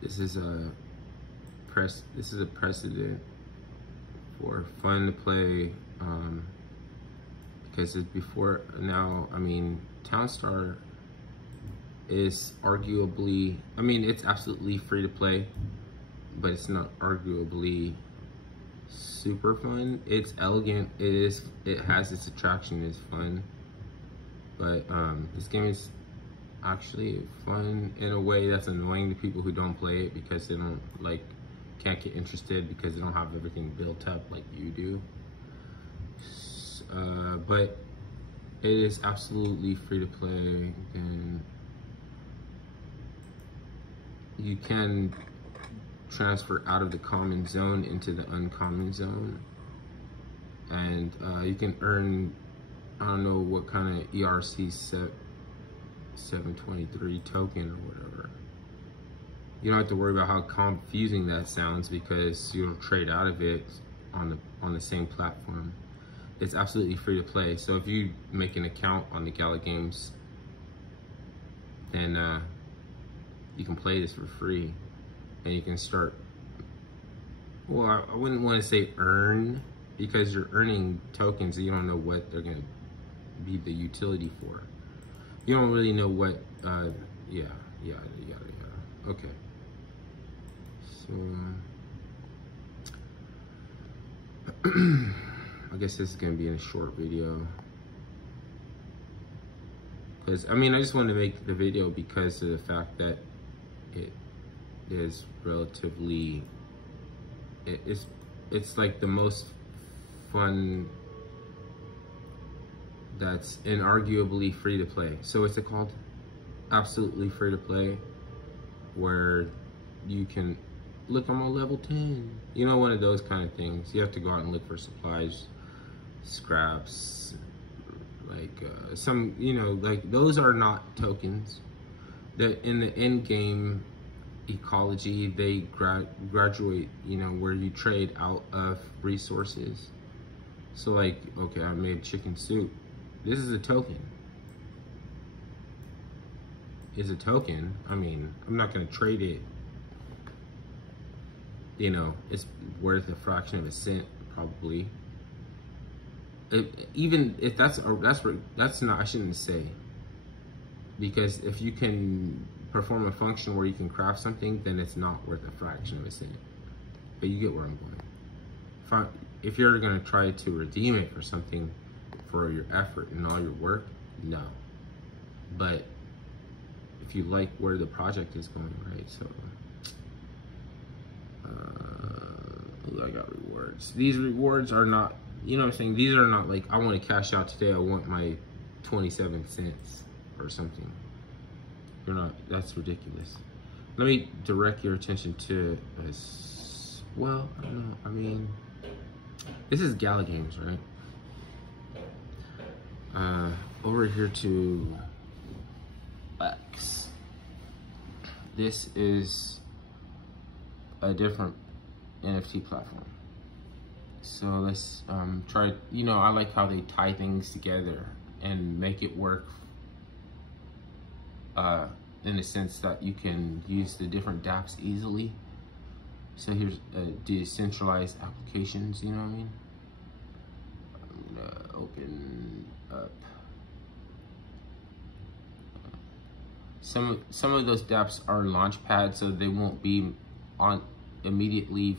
This is a precedent for fun to play, because it's before now. I mean, Townstar is arguably, I mean, it's absolutely free to play, but it's not arguably super fun. It's elegant. It has its attraction. It's fun, but this game is actually fun in a way that's annoying to people who don't play it because they don't can't get interested because they don't have everything built up like you do. But it is absolutely free to play, and you can transfer out of the common zone into the uncommon zone, and you can earn, I don't know what kind of ERC 723 token or whatever. You don't have to worry about how confusing that sounds because you'll trade out of it on the same platform. It's absolutely free to play. So if you make an account on the Gala Games, then you can play this for free, and you can start. Well, I wouldn't want to say earn, because you're earning tokens and you don't know what they're gonna be the utility for. You don't really know what. Yeah. Okay. So I guess this is gonna be in a short video, because I mean, I just wanted to make the video because of the fact that it is relatively, it's like the most fun that's inarguably free to play. So what's it called? Absolutely free to play, where you can look, I'm on level 10. You know, one of those kind of things. You have to go out and look for supplies, scraps, some, you know, those are not tokens. That in the end game ecology, they graduate, you know, where you trade out of resources. So okay, I made chicken soup. This is a token. It's a token. I mean, I'm not gonna trade it. You know, it's worth a fraction of a cent, probably. Even if that's not, I shouldn't say. Because if you can perform a function where you can craft something, then it's not worth a fraction of a cent. But you get where I'm going. If you're gonna try to redeem it for something, for your effort and all your work, no. But if you like where the project is going, right? So, I got rewards. These rewards are not, you know what I'm saying? These are not like, I want to cash out today, I want my 27 cents or something. You're not, that's ridiculous. Let me direct your attention to this. Well, I don't know, I mean, this is Gala Games, right? Over here to X. This is a different NFT platform. So let's try, you know, I like how they tie things together and make it work in the sense that you can use the different dApps easily. So here's decentralized applications, you know what I mean? I'm gonna open up. Some of those dApps are launchpad, so they won't be immediately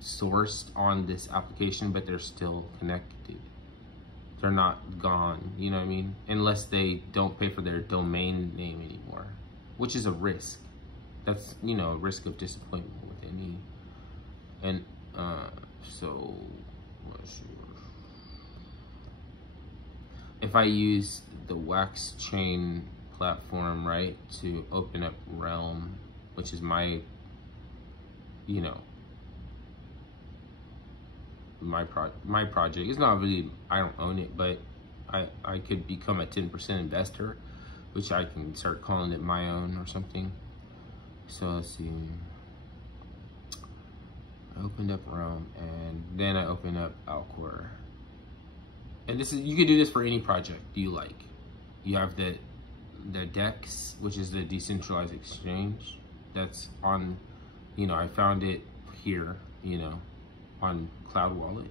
sourced on this application, but they're still connected. They're not gone, you know what I mean? Unless they don't pay for their domain name anymore, which is a risk. That's, you know, a risk of disappointment with any. And so if I use the Wax Chain platform, right, to open up Realm, which is my, you know, my project. It's not really, I don't own it, but I could become a 10% investor, which I can start calling it my own or something. So let's see. I opened up Realm, and then I open up Alcor. And this is, you can do this for any project you like. You have the DEX, which is the decentralized exchange. That's on You know, I found it here, you know, on Cloud Wallet.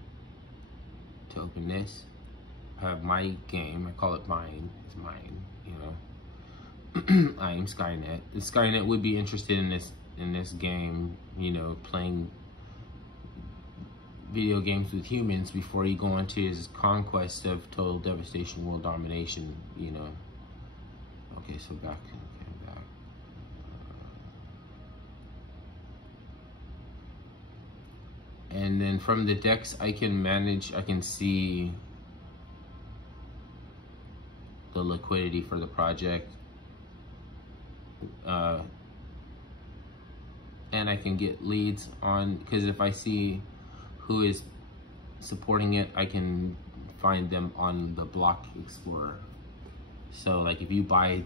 To open this, I have my game. I call it mine. It's mine, you know. I am Skynet. The Skynet would be interested in this game, you know, playing video games with humans before you go into his conquest of total devastation, world domination, you know. Okay, so back. And then from the decks, I can see the liquidity for the project. And I can get leads on, because if I see who is supporting it, I can find them on the block explorer. So like if you buy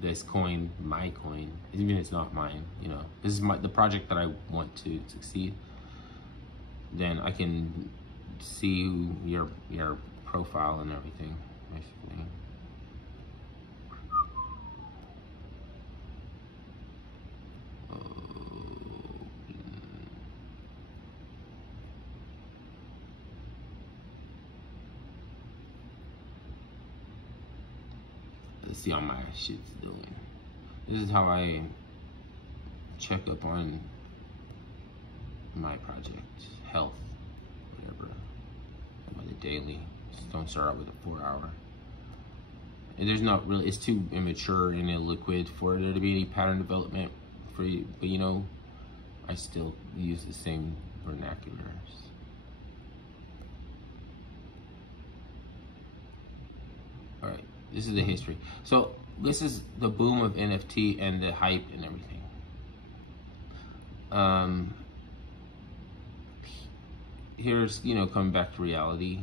this coin, my coin, even if it's not mine, you know, this is the project that I want to succeed, then I can see your profile and everything, basically. Let's see how my shit's doing. This is how I check up on my project, health, whatever, by the daily. Just don't start out with a 4-hour. And there's not really, it's too immature and illiquid for there to be any pattern development for you, but you know, I still use the same vernaculars. All right, this is the history. So this is the boom of NFT and the hype and everything. Here's, you know, coming back to reality.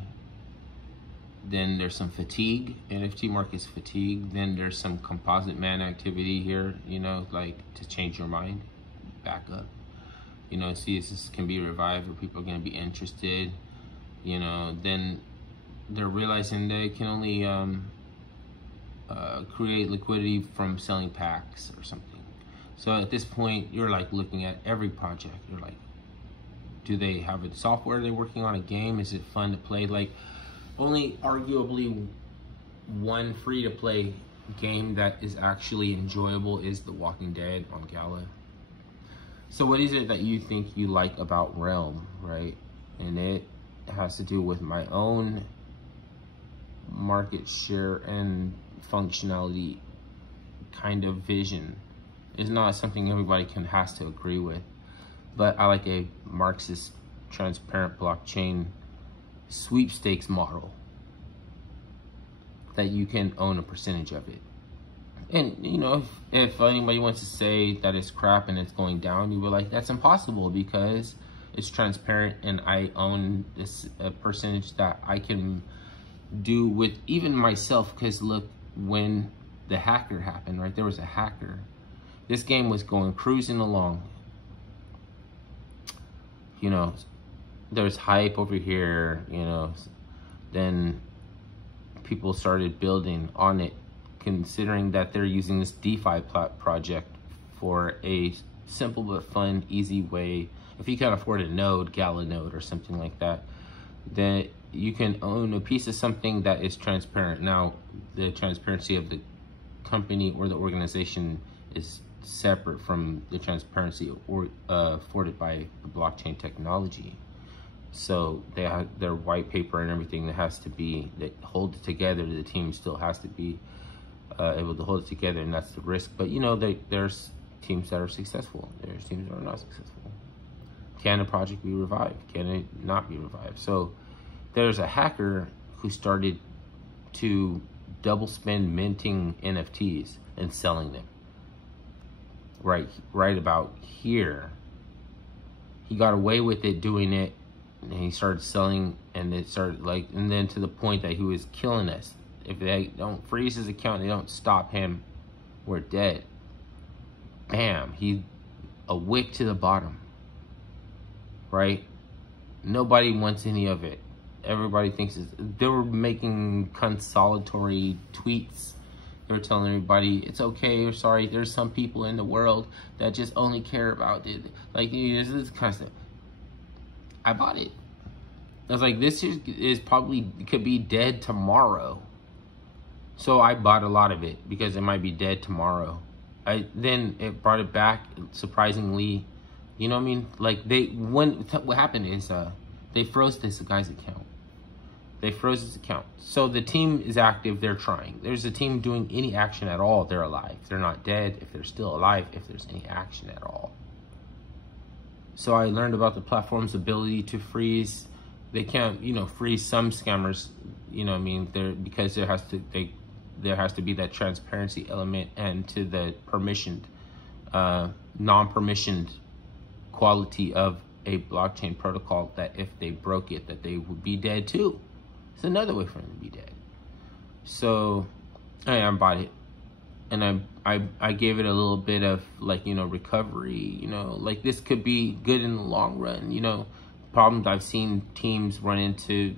Then there's some fatigue, NFT market's fatigue. Then there's some composite man activity here, you know, like to change your mind, back up. You know, see if this can be revived or people are gonna be interested. You know, then they're realizing they can only create liquidity from selling packs or something. So at this point, you're like looking at every project. You're like, do they have a software they're working on, a game? Is it fun to play? Like, only arguably one free-to-play game that is actually enjoyable is The Walking Dead on Gala. So what is it that you think you like about Realm, right? And it has to do with my own market share and functionality kind of vision. It's not something everybody has to agree with, but I like a Marxist transparent blockchain sweepstakes model that you can own a percentage of it. And you know, if anybody wants to say that it's crap and it's going down, you were like, that's impossible because it's transparent and I own this percentage that I can do with even myself. Because look, when the hacker happened, right, there was a hacker. This game was going cruising along. You know, there's hype over here, you know, then people started building on it, considering that they're using this DeFi project for a simple but fun, easy way. If you can't afford a node, Gala node or something like that, then you can own a piece of something that is transparent. Now, the transparency of the company or the organization is separate from the transparency afforded by the blockchain technology. So they have their white paper and everything that has to be, that hold it together. The team still has to be able to hold it together, and that's the risk. But you know, there's teams that are successful. There's teams that are not successful. Can a project be revived? Can it not be revived? So there's a hacker who started to double spend minting NFTs and selling them. Right about here. He got away with it doing it, and he started selling, and it started like, and then to the point that he was killing us. If they don't freeze his account, they don't stop him, we're dead. Bam, he a wick to the bottom, right? Nobody wants any of it. Everybody thinks they were making consolatory tweets They're telling everybody it's okay or sorry. There's some people in the world that just only care about it. Like, this kind of stuff. I bought it. I was like, this is probably could be dead tomorrow. So I bought a lot of it because it might be dead tomorrow. Then it brought it back surprisingly. You know what I mean? Like what happened is they froze this guy's account. They froze his account. So the team is active, they're trying. There's a team doing any action at all, they're alive. They're not dead if they're still alive, if there's any action at all. So I learned about the platform's ability to freeze. They can't, freeze some scammers, you know what I mean? Because there has to be that transparency element and to the permissioned, non-permissioned quality of a blockchain protocol that if they broke it, that they would be dead too. It's another way for them to be dead. So I bought it, and I gave it a little bit of recovery. Like this could be good in the long run. Problems I've seen teams run into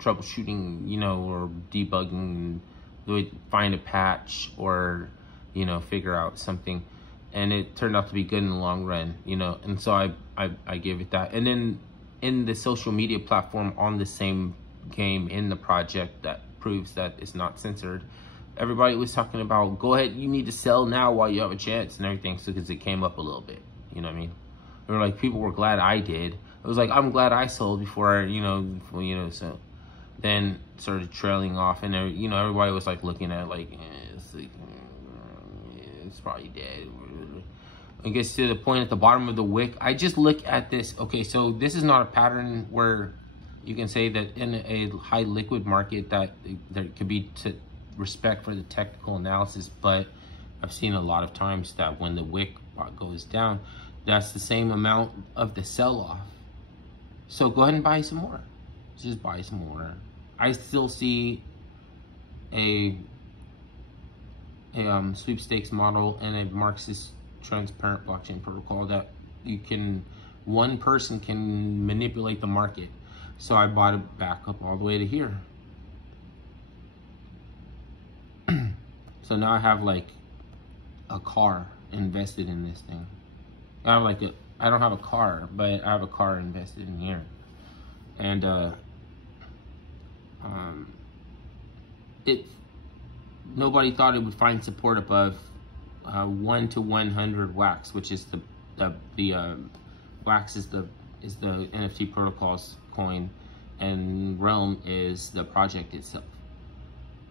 troubleshooting, or debugging, find a patch or figure out something, and it turned out to be good in the long run. And so I gave it that. And then in the social media platform on the same game in the project that proves that it's not censored, everybody was talking about, go ahead, you need to sell now while you have a chance and everything. So because it came up a little bit, you know what I mean? Or like people were glad I did. It was like, I'm glad I sold before so then started trailing off, and everybody was like looking at it it's probably dead. It gets to the point at the bottom of the wick. I just look at this. Okay, so this is not a pattern where you can say that in a high liquid market that there could be respect for the technical analysis, but I've seen a lot of times that when the wick goes down, that's the same amount of the sell-off. So go ahead and buy some more. Just buy some more. I still see a sweepstakes model and a Marxist transparent blockchain protocol that one person can manipulate the market. So I bought it back up all the way to here. So now I have like a car invested in this thing. I don't have a car, but I have a car invested in here. And nobody thought it would find support above 1 to 100 wax, which is the wax is the NFT protocol's coin, and Realm is the project itself,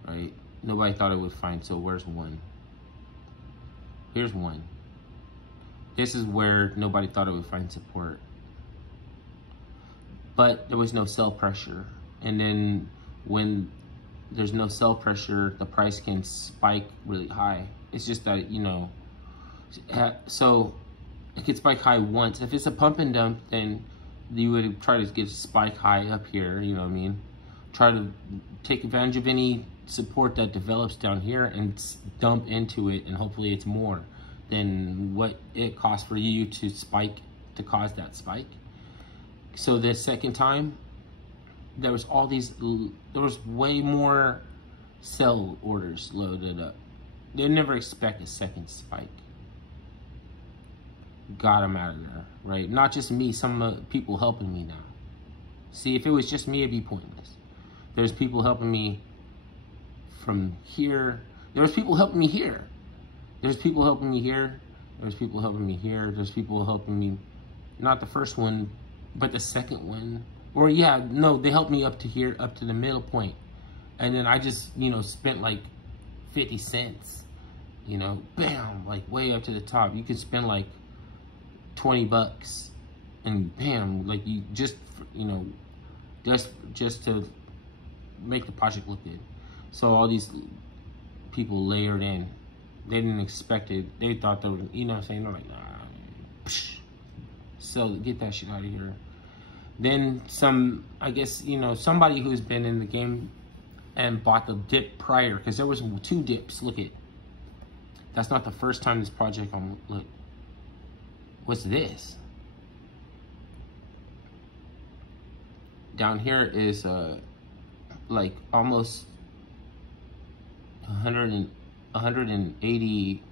right? Nobody thought it would find. So where's 1? Here's 1. This is where nobody thought it would find support, but there was no sell pressure. And then when there's no sell pressure, the price can spike really high. It's just that, so it could spike high once. If it's a pump and dump, then you would try to get spike high up here, you know what I mean? Try to take advantage of any support that develops down here and dump into it, and hopefully it's more than what it costs for you to cause that spike. So the second time, there was way more sell orders loaded up. They never expect a second spike. Got them out of there, right? Not just me, some people helping me now. See, if it was just me, it'd be pointless. There's people helping me from here. There's people helping me here. There's people helping me here. There's people helping me here. There's people helping me, not the first one, but the second one. Or yeah, no, they helped me up to here, up to the middle point. And then I just, spent like 50 cents, bam, like way up to the top. You could spend like 20 bucks and bam, like you just, just to make the project look good. So all these people layered in. They didn't expect it. They thought they were, what I'm saying? They're like, nah. Psh. So get that shit out of here. Then some, I guess, somebody who's been in the game and bought the dip prior, because there was 2 dips. Look at, that's not the first time this project, look. What's this? Down here is like almost 100 180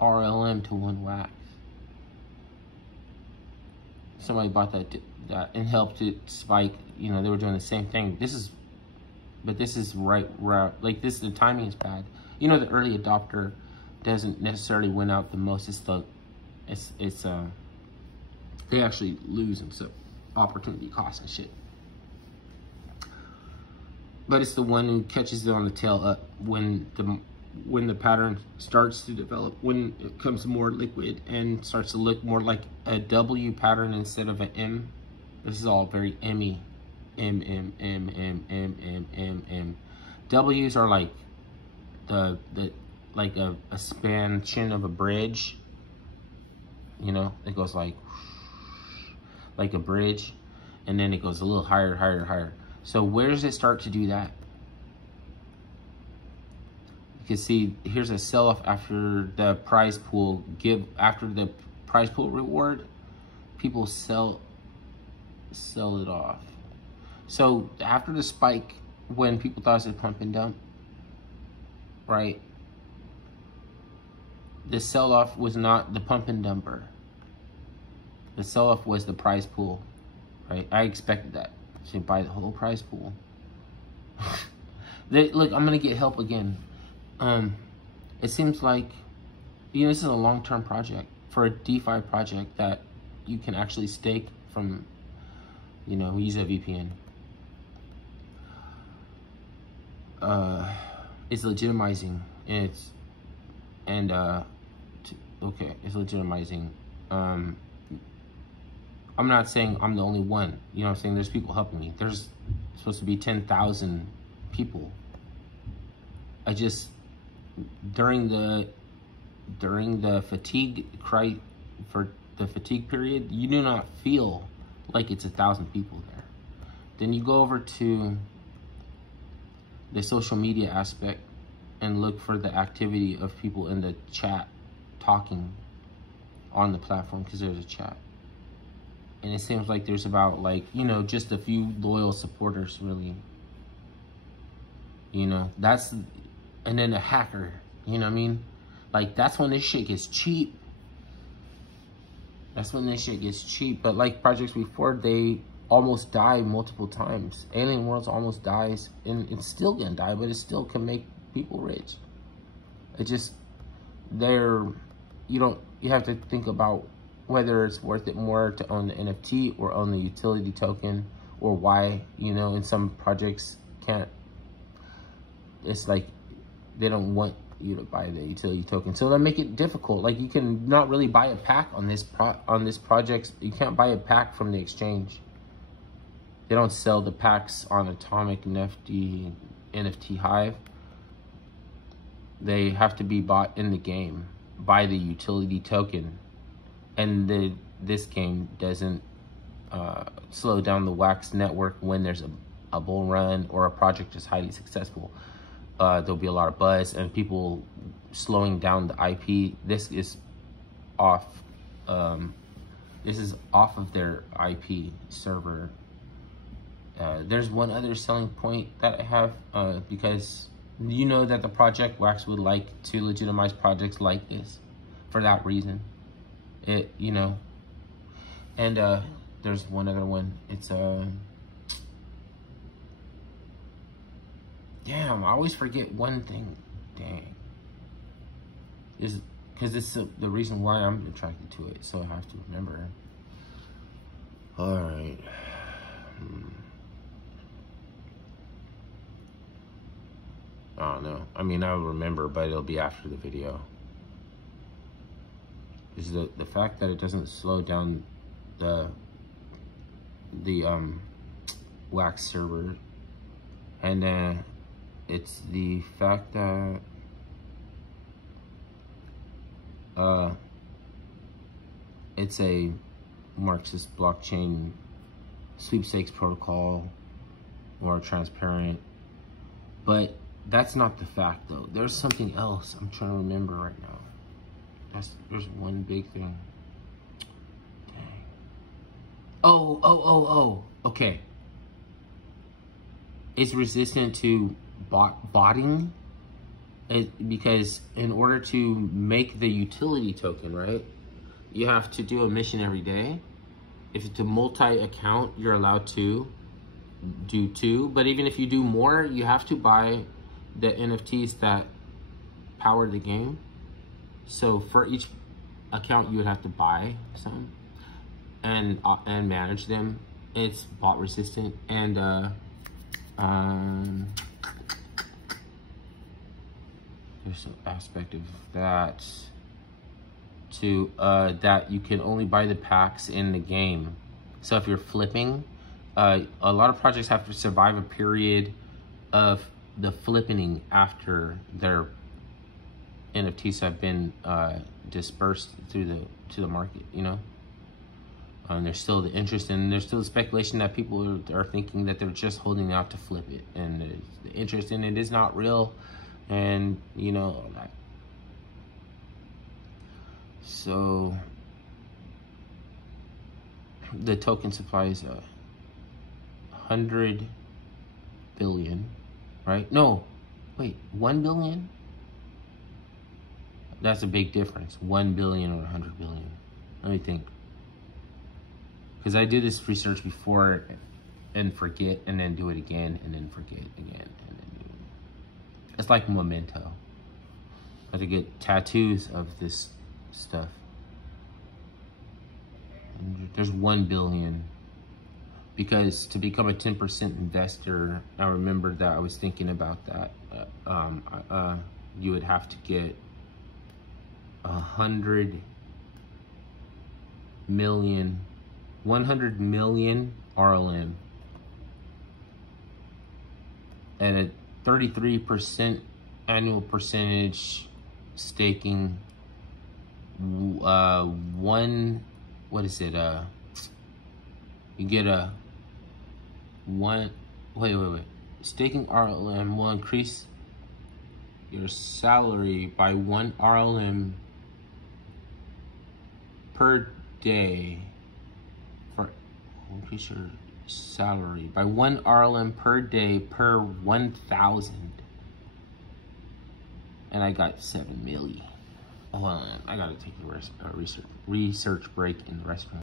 RLM to one wax. Somebody bought that and helped it spike. You know, they were doing the same thing. This is right, like this, the timing is bad. You know, the early adopter doesn't necessarily win out the most. They actually lose in some opportunity cost and shit. But it's the one who catches it on the tail up when the pattern starts to develop, when it becomes more liquid and starts to look more like a W pattern instead of an M. This is all very M-y. M, M, M, M, M, M, M, M. W's are like like a expansion of a bridge. You know, it goes like a bridge, and then it goes a little higher, higher, higher. So where does it start to do that? You can see here's a sell-off after the prize pool after the prize pool reward, people sell it off. So after the spike, when people thought it was a pump and dump, right? The sell-off was not the pump and dumper. The sell-off was the prize pool, right? I expected that. So you buy the whole prize pool. Look, I'm gonna get help again. It seems like, you know, this is a long-term project for a DeFi project that you can actually stake from, you know, use a VPN. It's legitimizing, and it's legitimizing. I'm not saying I'm the only one. You know what I'm saying? There's people helping me. There's supposed to be 10,000 people. I just, during the fatigue period, you do not feel like it's 1,000 people there. Then you go over to the social media aspect and look for the activity of people in the chat talking on the platform, because there's a chat. And it seems like there's about, like, you know, just a few loyal supporters, really. You know, and then a hacker, you know what I mean? Like, that's when this shit gets cheap. That's when this shit gets cheap. But like projects before, they almost die multiple times. Alien Worlds almost dies, and it's still gonna die, but it still can make people rich. It just, you have to think about whether it's worth it more to own the NFT or own the utility token, or why, you know, in some projects it's like they don't want you to buy the utility token, so they make it difficult. Like, you can not really buy a pack on this project. You can't buy a pack from the exchange. They don't sell the packs on Atomic NFT Hive. They have to be bought in the game by the utility token. And this game doesn't slow down the Wax network when there's a bull run or a project is highly successful. There'll be a lot of buzz and people slowing down the IP. This is off. This is off of their IP server. There's one other selling point that I have, because you know that the project Wax would like to legitimize projects like this for that reason. You know, and there's one other one. It's damn, I always forget one thing. Dang, is because it's the reason why I'm attracted to it, so I have to remember. All right. I don't know. I mean, I'll remember, but it'll be after the video. Is the fact that it doesn't slow down the Wax server, and it's the fact that it's a Marxist blockchain sweepstakes protocol, more transparent, but that's not the fact though. There's something else I'm trying to remember right now. There's one big thing. Dang. Oh. Okay. It's resistant to botting. because in order to make the utility token, right, you have to do a mission every day. If it's a multi-account, you're allowed to do 2, but even if you do more, you have to buy the NFTs that power the game. So for each account, you would have to buy some and manage them. It's bot resistant, and there's an aspect of that too, that you can only buy the packs in the game. So if you're flipping, a lot of projects have to survive a period of the flipping after their NFTs have been dispersed through to the market, you know. And there's still the interest, and there's still the speculation that people are thinking that they're just holding out to flip it, and the interest in it is not real, and you know that. So the token supply is 100 billion, right? No, wait, 1 billion? That's a big difference. 1 billion or 100 billion. Let me think. Because I do this research before and forget, and then do it again, and then forget again, and then do it. It's like memento. I have to get tattoos of this stuff. And there's 1 billion. Because to become a 10% investor, I remember that I was thinking about that. You would have to get 100 million RLM and a 33% annual percentage staking. What is it? You get a wait. Staking RLM will increase your salary by 1 RLM per day. Increase your salary by 1 RLM per day per 1,000. And I got 7 million. Hold on, I gotta take a research break in the restaurant.